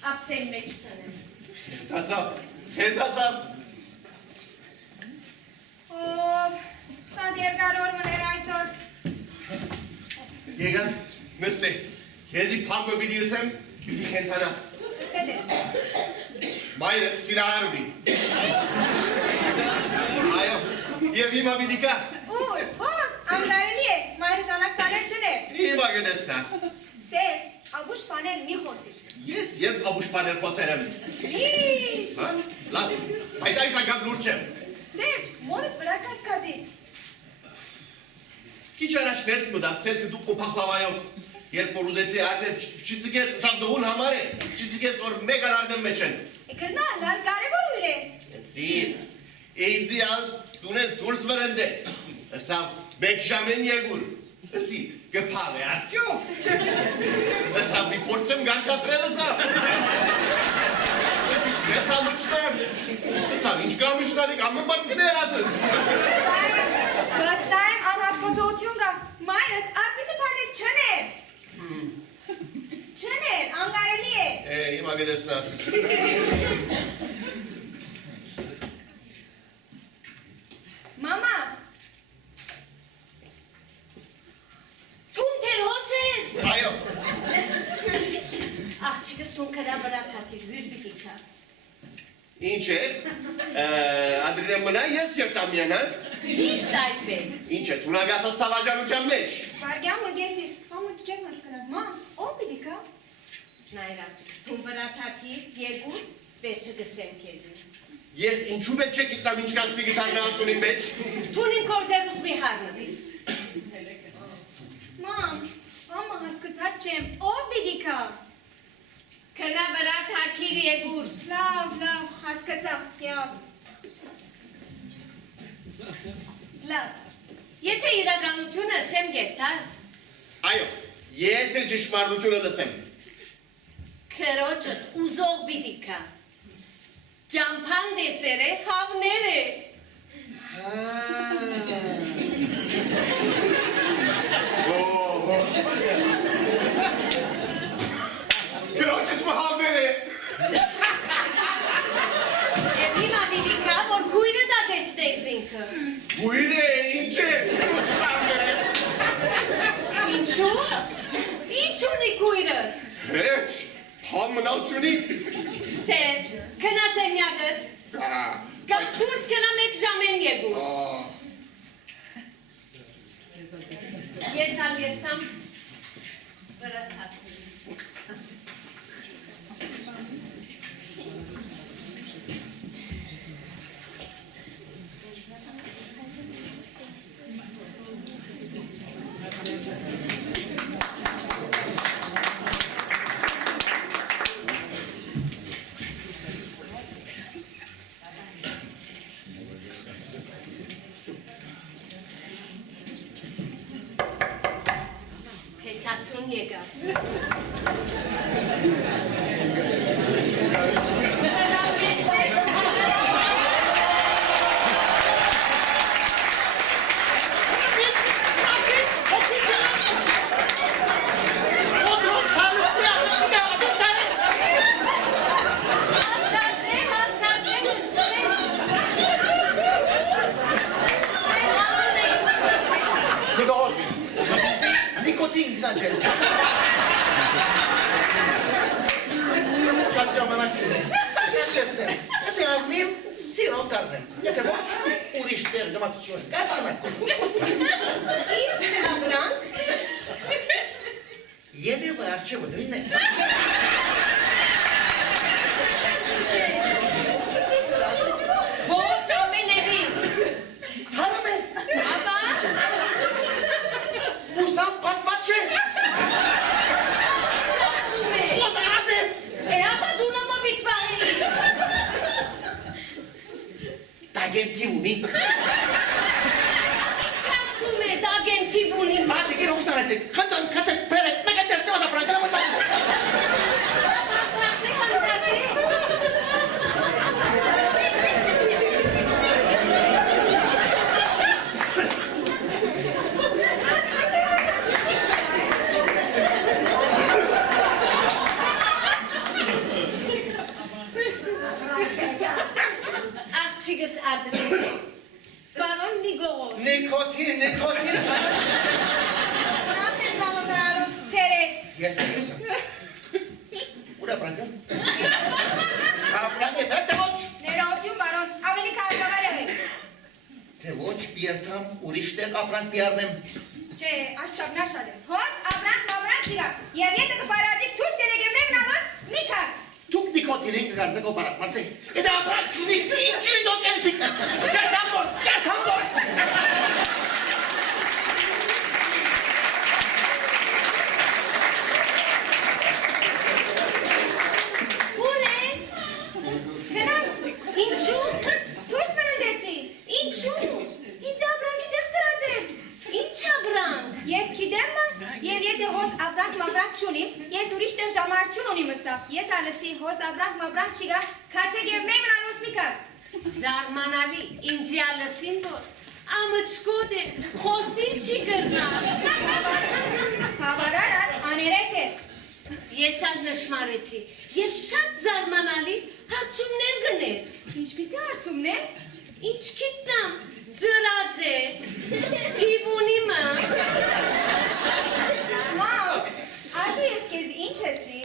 Ապսեն մեջ սնեմ։ Խենթացավ։ Ով, շատ երկար օր մներ այսօր։ Եգա, նստե, եզի պամբը բիդի ըսեմ, բիդի խենթանաս։ Սեդ ես։ Մայրը սիրահար ունի։ Այո, և հիմա բիդի կա։ Ուր, հոս, անգարելի է, մայրս անակ տաներ չներ։ Հիմա գնեսնաս։ Սեջ, աբուշ պաներ մի խոսիր։ Ես երբ աբուշ պաներ խոսեր եմ։ Լիշ։ Լավ, բայց այս անգամ լուր չեմ։ Սեջ, մորդ վրա կասկածիս։ Քիչ առաջ ներս մտածել դուք փախլավայով, երբ որ ուզեցի արնել, չծգեց սա դողուն համար է, չծգեց որ մեկ արարնեմ մեջ են։ Գրնալ, լան կարևոր ուր է։ Էցին, էիձիալ դունեն դուրս վրընդեց, ըսա մեկ ժամեն եգուր, ըսի գպավ է արդյոք, ըսա մի պորցեմ գանկատրել ըսա, ըսի չեսա մուչնար, ըսա ինչ կամուշնարիք ամնպատ կներածս։ Վստահեմ առհասկոծություն կա, մայրս ատպիսը պարներ չներ։ Չներ, անգարելի է։ Հիմա գտեսնաս։ Մամա։ Թուն թեր հոսես։ Այո։ Աղջիկս թուն կրա վրա թակիր, վիր բիդի կա։ Ինչ է, ադրինեմ մնա ես երտամյան, հա։ Ճիշտ այդպես։ Ինչ է, թունագասս թավաջանության մեջ։ Վարգյան մգեցիր, համը չեք հասկնար, մամ, ով պիտի կա։ Նայր աղջիկս, թուն վրա թակիր, եգուր, վերջը գսեմ քեզի։ Ես ինչու մեջ չեք իտնամ ինչ կաստի գիտանգասունի մեջ։ Թուն իմ կորձերուս մի խարնվի։ Մամ, համը հասկացած չեմ, ով պիտի կա։ Կնա վրա թակիր եգուր։ Լավ, հասկացավ, յավ։ Լավ, եթե իրականությունը սեմ գերտաս։ Այո, եթե ճշմարտությունը լսեմ։ Քրոջդ ուզող բիդի կա։ Ճամփան դեսեր է, հավներ է։ Քրոջս մհավներ է։ Եվ հիմա բիդի կա, որ գույրը դա դեստեզ ինքը։ Գույր է, ինչ է, քրոջս հավներ է։ Ինչու՞։ Ինչ ունի գույրը։ Հեչ, պան մնալ չունի։ Սեջ, կնա սենյակը։ Կամ դուրս կնա մեկ ժամեն եգուր։ Ես ալերտամ վրաս հատվի։ Փեսացուն եկա։ Ինչ ապրանք։ Եդևը արջևը նույնն է։ Ոչ ամենևի։ Թարում է։ Ապա։ Ուսամ պատված չէ։ Չացում է։ Ոտարած է։ Ապա դու նամա բիտ բաղի։ Տագենտի ունի։ Չացում է, դագենթիվ ունի։ Մատիկի հոգսանացեք, խնդրան, կացեք, պերեք, մեկը տերտեված ապրանք, գլամը տակ։ արտադրում է։ Պարոն Նիգողոս։ Նիկոտին։ Ուրախ եմ ծանոթանալով ցերեկ։ Ես։ Ուրա բրանկը։ Ապրանք է բերտը ոչ։ Ներողություն, բարոն, ավելի կարևոր է։ Թե ոչ բիերտամ ուրիշ տեղ ապրանք բիարնեմ։ Չէ, աշխապնաշալ է։ Հոս, ապրանք, չիգա։ Եվ եթե կպարադիկ թուրս երեգ է մեղնալոս, մի կար։ Դուք նիկոտին ենք գարզեք օպարակ մարցեք։ Եթե ապրանք չունիք, ինչի դոք ենցիք։ Գերտամ գոր։ Ուր է։ Գնանց, Ինչու։ թուրս մննդեցի։ Ինչու։ Ինձ ապրանքի տեղ տրած է։ Ինչ աբրանք։ Ես գիտեմ, եւ եթե հոս ապրանք մապրանք չունիմ, ես ուրիշ տեղ ժամարություն ունիմ ըսա։ Ես ալսի հոս ապրանք մապրանք չիգա, քացեք եւ մեղնալոս մի կար։ Զարմանալի ինձիալսին որ ամճկոտ է խոսիլ չի գրնա։ Հավարարած աներես է։ Ես ալ նշմարեցի և շատ զարմանալի հարցումներ գներ։ Ինչպիսի հարցումն է։ Ինչ գիտեմ, ծրած է, թիվունի մը։ Վաու, արդու ես կեզ ինչ եսի։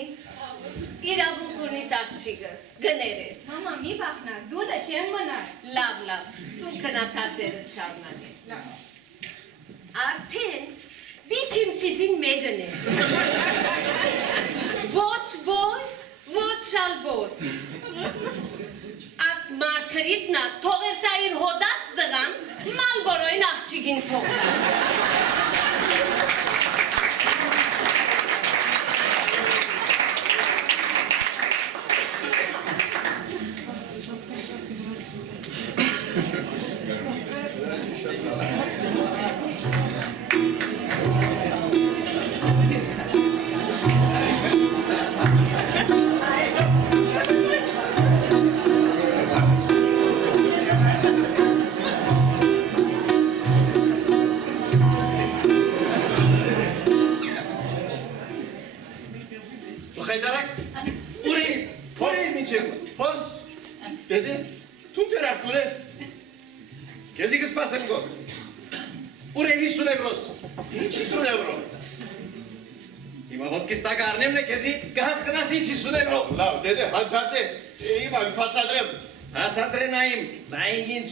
Իրավունք ունիս աղջիկս, գներես։ Մամա, մի բախնակ, դուդը չեմ մնար։ Լավ, դու կնատասերը չարնալի։ Արդեն Biçim sizin meydanı. Ոչ boy, ոչ շալբոս։ At Margaritna թողերտայր հոդած դղան, Մալբորոյին աղջիկին թողտա։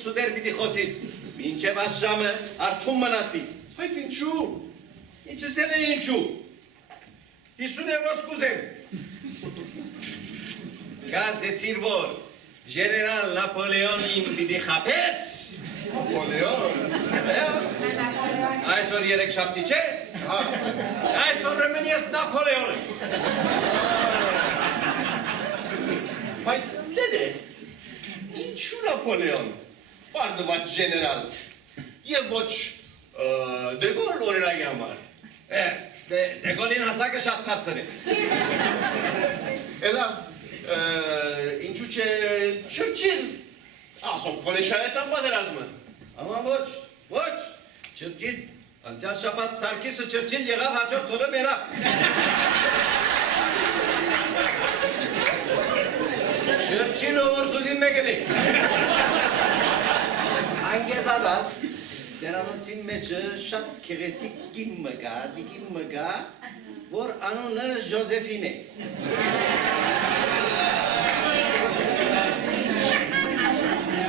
Սուդեր պիտի խոսիս, մինչև այս ժամը արդում մնացի։ Բայց ինչու։ Ինչս էլ է ինչու։ 50 եվրոս կուզեմ։ Կարծեցիր որ ժեներալ Նապոլեոնին պիտի խաբես։ Նապոլեոն։ Այսօր երեքշաբթի չէ։ Այսօր ուրեմն ես Նապոլեոն եմ։ Բայց դեդե, ինչու Նապոլեոն։ Պարդված ժեներալ, և ոչ դեգոլ օրերագի համար։ Դեգոլին հասակը շատ պարծր է։ Էլա, ինչու չէ Չրչիլ, ասոմ քոնե շայացան պատերազմը։ Ամա ոչ, Չրչիլ, անցյալ շաբաթ Սարգիսը Չրչիլ եղավ հաջորդ օրը մեռավ։ Չրչիլը օրսուզին մեկն է։ Անգեզադալ, ձերանոցին մեջը շատ կեղեցիկ կին մգա, դիկին մգա, որ անունը Ժոզեֆին է։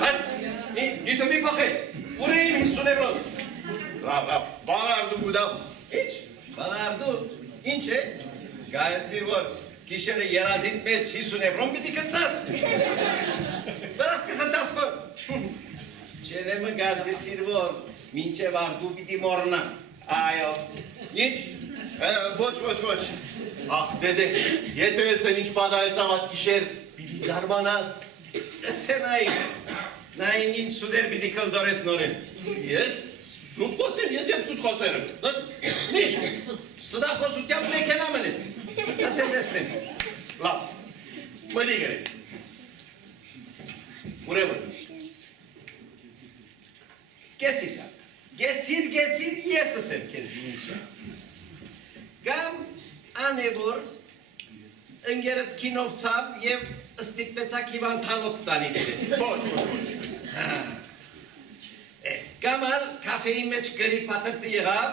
Բայց, նիթը մի պախել, ուր է իմ 50 եվրոս։ Լավ, բաղարդու գուդավ։ Ինչ, բաղարդու, ինչ է, գայեցիր որ կիշերը երազիտ մեջ 50 եվրոն պիտի կտնաս։ Վրաս կխնդաս կոր։ Չենեմը գարձեցիր որ մինչև արդու պիտի մորնա։ Այո։ Ինչ։ Ոչ։ Ահ, դեդե, եթե ես են ինչ պատահեցավ աս կիշեր, պիտի զարմանաս։ Ես է նային ինչ սուդեր պիտի կլդորես նորեն։ Ես սուդ խոսեմ, ես եմ սուդ խոսերım։ Նիշ, սդա խոսությամբ մեկենա մնես։ Ես է տեսնեմ։ Լավ, մդի գրեք։ Ուրեմն։ Գեցիր, եսս եմ կեզ ինչը։ Գամ անևոր ընգերդ կինով ծավ և ստիպվեցակ հիվան թանոց տանիք է։ Ոչ։ Կամալ կաֆեի մեջ գրի պատրտի եղավ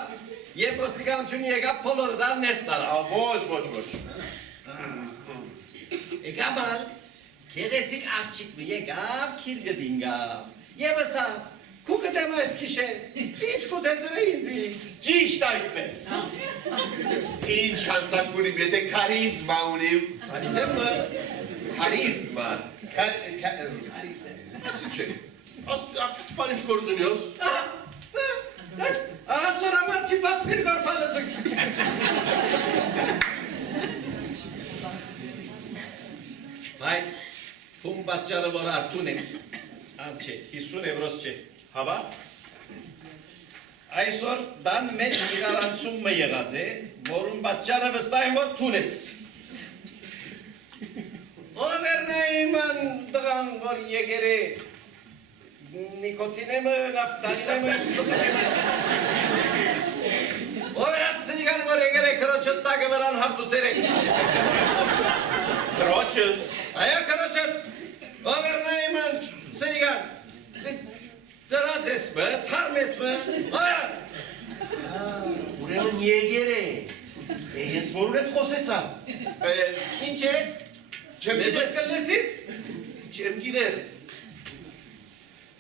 և ոստիկանություն եկավ փոլորդալ ներս տարավ։ Ոչ։ Կամալ գեղեցիկ աղջիկ մի եկավ քիր գդինգավ և ասավ քուկը դեմ այս քիշե ինչ կուզես ինձի Ճիշտ այդպես։ Ինչ հանցանք ունիմ, եթե քարիզմա ունիմ։ Քարիզմա։ Ասի չէ։ Աղջիկ բան ինչ գործ ունի ոս։ Ասոր համար չի բացվիր գորվալը զգ։ Բայց փում բաճարը որ արդուն է, ամ չէ, 50 եվրոս չէ, հավա։ Այսօր դան մեջ իրարանցումը եղած է, որում բաճարը վստահ եմ որ թուն ես։ Ով էր նա իման դղան, որ եկեր է նիկոտինեմը, նավտալինեմը, ով էր ատսնիգան, որ եկեր է կրոչը տակը վրան հարցուցեր է։ Կրոչս։ Այո կրոչը, ով էր նա իման սնիգան, ծրած ես մը, թարմ ես մը, ով էր։ Ուրեմն եկեր է։ Ես որուն հետ խոսեցա։ Ինչ է, Չեմ մեզ գիտեր։ հետ կլնեցիր, Չեմ գիտեր։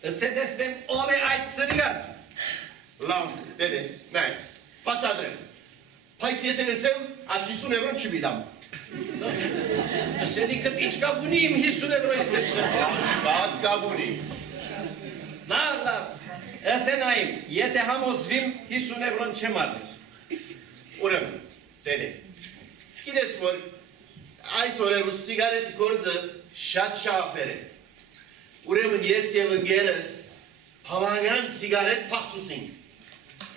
սետեսնեմ ով է այդ սնիգան։ Լավ, դեդե, նայ, բացադրեմ։ Բայց եթե լսեմ, այդ 50 եվրոն չմիդամ։ Սենիկըտ ինչ կապ ունի իմ 50 եվրոյիս հետ։ Շատ կապ ունի։ Լավ, ասենայիմ, եթե համոզվիմ 50 եվրոն չեմ արդեր։ Ուրեմն, դեդե, գիտես որ այս օրերուս սիգարետի գործը շատ շահապեր է։ Ուրեմն ես և ընկերս բավական սիգարետ փախչուցինք։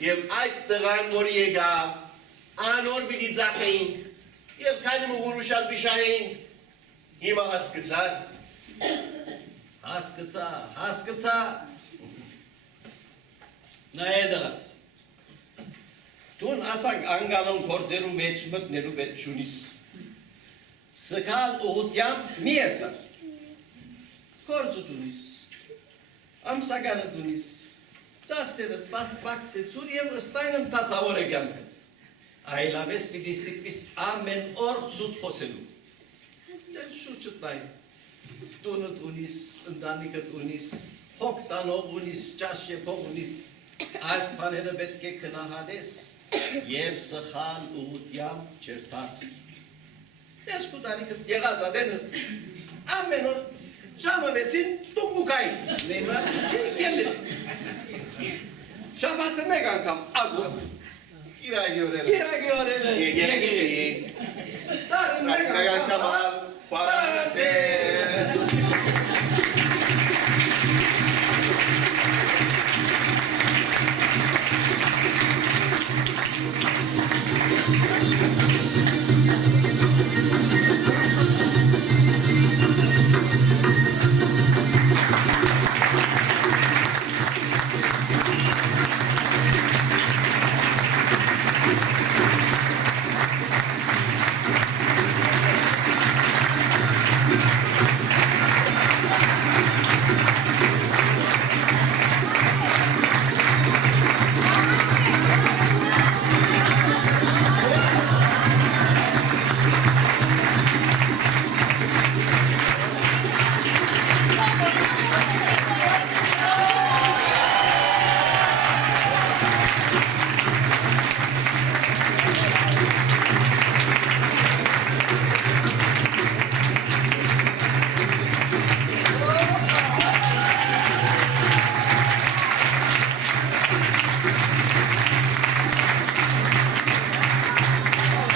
Եվ այդ տղան որ եկավ, անոր պիտի ձախեինք, և քանի մուղուր ուշալ բիշահեինք, հիմա հասկացար։ Հասկացա։ Նա է դղաս։ Տուն ասանք անգանոն կործերու մեջ մտնելու բետ չունիս։ Սկալ ուղուտյամ մի երդած։ Կործու տունիս, ամսագանը տունիս, ծախսերըտ պակսեցուր և ըստայնմ տասավոր է գյանքըտ։ Այլավես պիտի ստիպիս ամեն օր սուտ խոսելու։ Դել շուրջըտ նայն, տունըտ ունիս, ընդանիքըտ ունիս, հոգ տանող ունիս, ճաշ եփող ունիս, այս բաները պետք է քնահատես և սխալ ուղուտյամ չերտաս։ Ես կուտարիքըտ եղած ադենս, ամեն օր ժամը 6-ին տունգուկային, նեմրատ չի կելլի։ Շաբաթը մեկ անգամ ագու, Իրագի օրերը։ իրագի օրերը, Եկեղեցի։ տարին մեկ Մեկ անգամ անգամ, ալ։